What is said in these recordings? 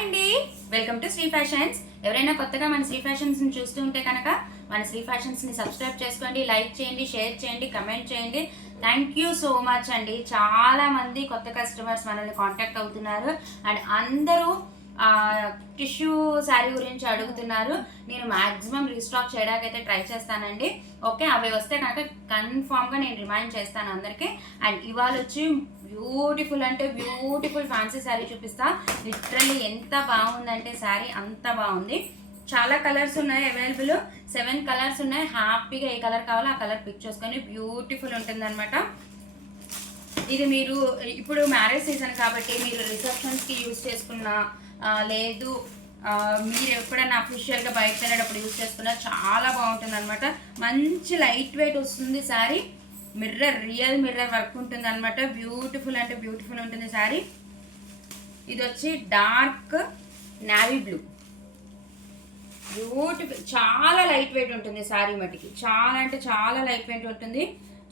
Hi అండి, welcome to Shri fashions. ఎవరైనా కొత్తగా మన శ్రీ ఫ్యాషన్స్ని చూస్తూ ఉంటే కనుక మన శ్రీ ఫ్యాషన్స్ని సబ్స్క్రైబ్ చేసుకోండి, లైక్ చేయండి, షేర్ చేయండి, కమెంట్ చేయండి. థ్యాంక్ యూ సో మచ్ అండి. చాలామంది కొత్త కస్టమర్స్ మనల్ని కాంటాక్ట్ అవుతున్నారు అండ్ అందరూ టిష్యూ శారీ గురించి అడుగుతున్నారు. నేను మ్యాక్సిమం రీస్టాక్ చేయడానికి అయితే ట్రై చేస్తానండి. ఓకే, అవి వస్తే కనుక కన్ఫామ్గా నేను రిమైండ్ చేస్తాను అందరికీ. అండ్ ఇవాళ వచ్చి బ్యూటిఫుల్ అంటే బ్యూటిఫుల్ ఫ్యాన్సీ శారీ చూపిస్తా. లిటరల్లీ ఎంత బాగుందంటే శారీ అంత బాగుంది. చాలా కలర్స్ ఉన్నాయి అవైలబుల్, 7 కలర్స్ ఉన్నాయి. హ్యాపీగా ఏ కలర్ కావాలో ఆ కలర్ పిక్ చేసుకొని బ్యూటిఫుల్ ఉంటుంది అనమాట. ఇది మీరు ఇప్పుడు మ్యారేజ్ సీజన్ కాబట్టి మీరు రిసెప్షన్స్కి యూజ్ చేసుకున్న లేదు మీరు ఎప్పుడైనా అఫీషియల్గా బయట వెళ్ళేటప్పుడు యూజ్ చేసుకున్నా చాలా బాగుంటుంది అనమాట. మంచి లైట్ వెయిట్ వస్తుంది sari. Mirror, real mirror work ఉంటుంది అనమాట. బ్యూటిఫుల్ అంటే బ్యూటిఫుల్ ఉంటుంది శారీ. ఇది వచ్చి డార్క్ నావీ బ్లూ. బ్యూటిఫుల్, చాలా లైట్ వెయిట్ ఉంటుంది శారీ మటుకి. చాలా అంటే చాలా లైట్ వెయిట్ ఉంటుంది,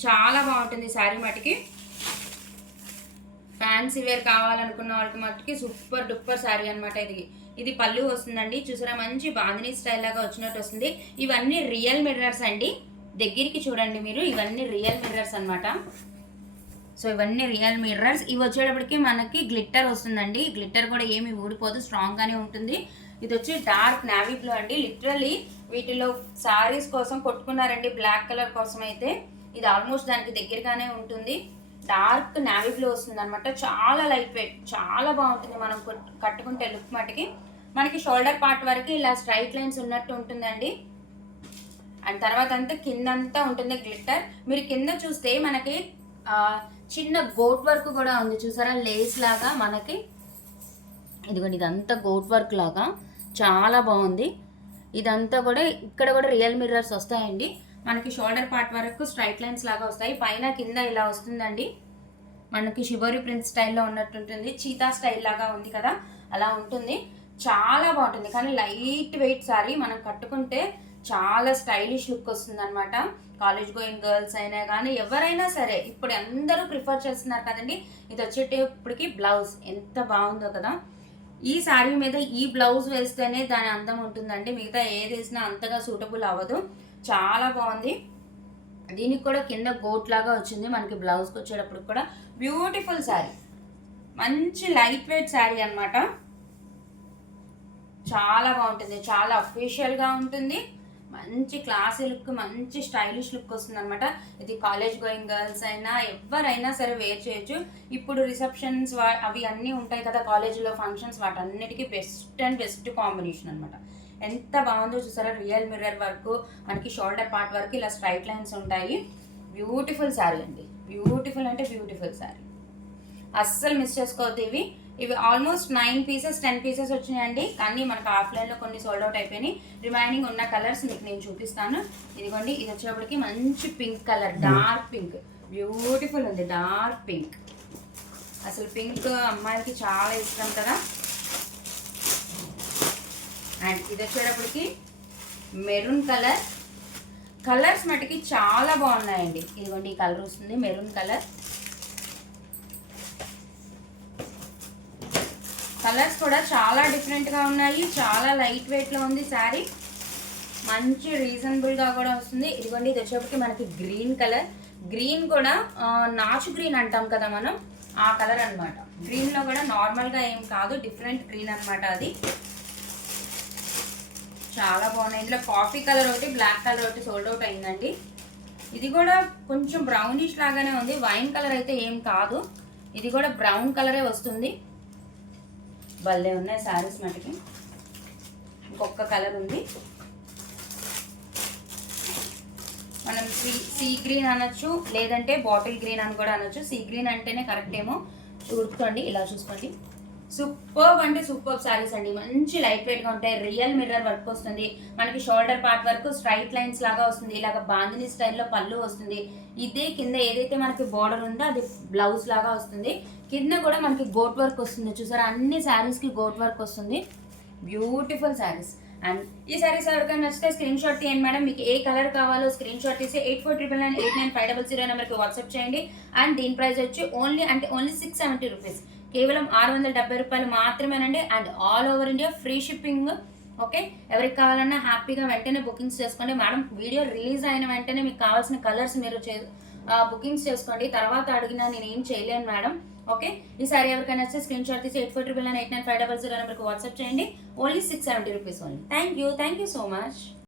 చాలా బాగుంటుంది శారీ మటుకి. ఫ్యాన్సీ వేర్ కావాలనుకున్న వాళ్ళకి మట్టుకి సూపర్ డూపర్ శారీ అనమాట. ఇది పళ్ళు వస్తుందండి. చూసారా, మంచి బాందినీ స్టైల్ లాగా వచ్చినట్టు వస్తుంది. ఇవన్నీ రియల్ మిర్రర్స్ అండి. దగ్గరికి చూడండి మీరు, ఇవన్నీ రియల్ మిర్రర్స్ అనమాట. సో ఇవన్నీ రియల్ మిర్రర్స్. ఇవి వచ్చేటప్పటికి మనకి గ్లిట్టర్ వస్తుందండి. గ్లిట్టర్ కూడా ఏమి ఊడిపోదు, స్ట్రాంగ్గానే ఉంటుంది. ఇది వచ్చి డార్క్ నావీ బ్లూ అండి. లిటరల్లీ వీటిలో శారీస్ కోసం కొట్టుకున్నారండి బ్లాక్ కలర్ కోసం అయితే. ఇది ఆల్మోస్ట్ దానికి దగ్గరగానే ఉంటుంది. డార్క్ నావీ బ్లూ వస్తుంది అనమాట. చాలా లైట్ వెయిట్, చాలా బాగుంటుంది. మనం కట్టుకుంటే లుక్ మటుకి మనకి షోల్డర్ పార్ట్ వరకు ఇలా స్ట్రైట్ లైన్స్ ఉన్నట్టు ఉంటుందండి. అండ్ తర్వాత అంతా కిందంతా ఉంటుంది గ్లిట్టర్. మీరు కింద చూస్తే మనకి చిన్న గోట్ వర్క్ కూడా ఉంది చూసారా, లేస్ లాగా మనకి. ఇదిగోండి, ఇదంతా గోట్ వర్క్ లాగా చాలా బాగుంది. ఇదంతా కూడా ఇక్కడ కూడా రియల్ మిర్రర్స్ వస్తాయండి. మనకి షోల్డర్ పార్ట్ వరకు స్ట్రైట్ లైన్స్ లాగా వస్తాయి. పైన కింద ఇలా వస్తుందండి. మనకి షిబోరి ప్రింట్ స్టైల్లో ఉన్నట్టుంటుంది. చీతా స్టైల్ లాగా ఉంది కదా, అలా ఉంటుంది. చాలా బాగుంటుంది. కానీ లైట్ వెయిట్ సారీ, మనం కట్టుకుంటే చాలా స్టైలిష్ లుక్ వస్తుంది అనమాట. కాలేజ్ గోయింగ్ గర్ల్స్ అయినా కానీ ఎవరైనా సరే ఇప్పుడు అందరూ ప్రిఫర్ చేస్తున్నారు కదండి. ఇది వచ్చేటప్పటికి బ్లౌజ్ ఎంత బాగుందో కదా. ఈ శారీ మీద ఈ బ్లౌజ్ వేస్తేనే దాని అందం ఉంటుందండి. మిగతా ఏది వేసినా అంతగా సూటబుల్ అవ్వదు. చాలా బాగుంది. దీనికి కూడా కింద గోట్ లాగా వచ్చింది మనకి. బ్లౌజ్కి వచ్చేటప్పుడు కూడా బ్యూటిఫుల్ శారీ, మంచి లైట్ వెయిట్ శారీ అనమాట. చాలా బాగుంటుంది, చాలా అఫీషియల్గా ఉంటుంది. మంచి క్లాసీ లుక్, మంచి స్టైలిష్ లుక్ వస్తుంది అనమాట. ఇది కాలేజ్ గోయింగ్ గర్ల్స్ అయినా ఎవరైనా సరే వేర్ చేయొచ్చు. ఇప్పుడు రిసెప్షన్స్ అవి అన్నీ ఉంటాయి కదా కాలేజీలో, ఫంక్షన్స్, వాటన్నిటికీ బెస్ట్ అండ్ బెస్ట్ కాంబినేషన్ అనమాట. ఎంత బాగుందో చూసారా. రియల్ మిర్రర్ వర్క్, మనకి షోల్డర్ పార్ట్ వరకు ఇలా స్ట్రైట్ లైన్స్ ఉంటాయి. బ్యూటిఫుల్ శారీ అండి. బ్యూటిఫుల్ అంటే బ్యూటిఫుల్ శారీ. అస్సలు మిస్ చేసుకోవద్దు. ఇవి ఆల్మోస్ట్ 9 పీసెస్ 10 పీసెస్ వచ్చినాయండి. కానీ మనకు ఆఫ్లైన్లో కొన్ని సోల్డ్ అవుట్ అయిపోయినాయి. రిమైనింగ్ ఉన్న కలర్స్ మీకు నేను చూపిస్తాను. ఇదిగోండి, ఇది వచ్చేప్పటికి మంచి pink colour, dark pink. Beautiful ఉంది డార్క్ పింక్. అసలు పింక్ అమ్మాయిలకి చాలా ఇష్టం కదా. అండ్ ఇది వచ్చేటప్పటికి మెరూన్ కలర్. కలర్స్ మటుకి చాలా బాగున్నాయండి. ఇదిగోండి, ఈ కలర్ వస్తుంది మెరూన్ కలర్. కలర్స్ కూడా చాలా డిఫరెంట్గా ఉన్నాయి. చాలా లైట్ వెయిట్లో ఉంది శారీ. మంచి రీజనబుల్గా కూడా వస్తుంది. ఇదిగోండి, ఇది వచ్చేప్పటికి మనకి గ్రీన్ కలర్. గ్రీన్ కూడా నాచు గ్రీన్ అంటాం కదా మనం, ఆ కలర్ అనమాట. గ్రీన్లో కూడా నార్మల్గా ఏం కాదు, డిఫరెంట్ గ్రీన్ అనమాట అది. చాలా బాగున్నాయి. ఇందులో కాఫీ కలర్ ఒకటి, బ్లాక్ కలర్ ఒకటి సోల్డ్ అవుట్ అయిందండి. ఇది కూడా కొంచెం బ్రౌనిష్ లాగానే ఉంది, వైన్ కలర్ అయితే ఏం కాదు. ఇది కూడా బ్రౌన్ కలరే వస్తుంది. భలే ఉన్నాయి శారీస్ మటుకి. ఇంకొక కలర్ ఉంది, మనం సీ గ్రీన్ అనొచ్చు, లేదంటే బాటిల్ గ్రీన్ అని కూడా అనొచ్చు. సీ గ్రీన్ అంటేనే కరెక్ట్ ఏమో. చూసుకోండి, ఇలా చూసుకోండి. సూపర్ అంటే సూపర్ శారీస్ అండి. మంచి లైట్ వెయిట్గా ఉంటాయి. రియల్ మిర్రర్ వర్క్ వస్తుంది. మనకి షోల్డర్ పార్ట్ వరకు స్ట్రైట్ లైన్స్ లాగా వస్తుంది. ఇలాగ బాందినీ స్టైల్లో పళ్ళు వస్తుంది. ఇదే కింద ఏదైతే మనకి బార్డర్ ఉందో అది బ్లౌజ్ లాగా వస్తుంది. కింద కూడా మనకి గోట్ వర్క్ వస్తుంది చూసారా. అన్ని శారీస్కి గోట్ వర్క్ వస్తుంది. బ్యూటిఫుల్ శారీస్. అండ్ ఈ శారీస్ ఎవరికైనా నచ్చితే స్క్రీన్ షాట్ తీయండి మేడం. మీకు ఏ కలర్ కావాలో స్క్రీన్ షాట్ తీసి 8499989500 నెంబర్కి వాట్సాప్ చేయండి. అండ్ దీని ప్రైస్ వచ్చి ఓన్లీ 670 రూపీస్. కేవలం 670 రూపాయలు మాత్రమేనండి. And all over India free shipping. Okay, ఎవరికి కావాలన్నా హ్యాపీగా వెంటనే బుకింగ్స్ చేసుకోండి మేడం. వీడియో రిలీజ్ అయిన వెంటనే మీకు కావాల్సిన కలర్స్ మీరు బుకింగ్స్ చేసుకోండి. తర్వాత అడిగినా నేను ఏం చేయలేను మేడం. ఓకే, ఈ సారీ ఎవరికైనా వచ్చి స్క్రీన్ షాట్ తీసి 8499895000 నెంబర్కి వాట్సాప్ చేయండి. Only 670 rupees only. Thank you so much.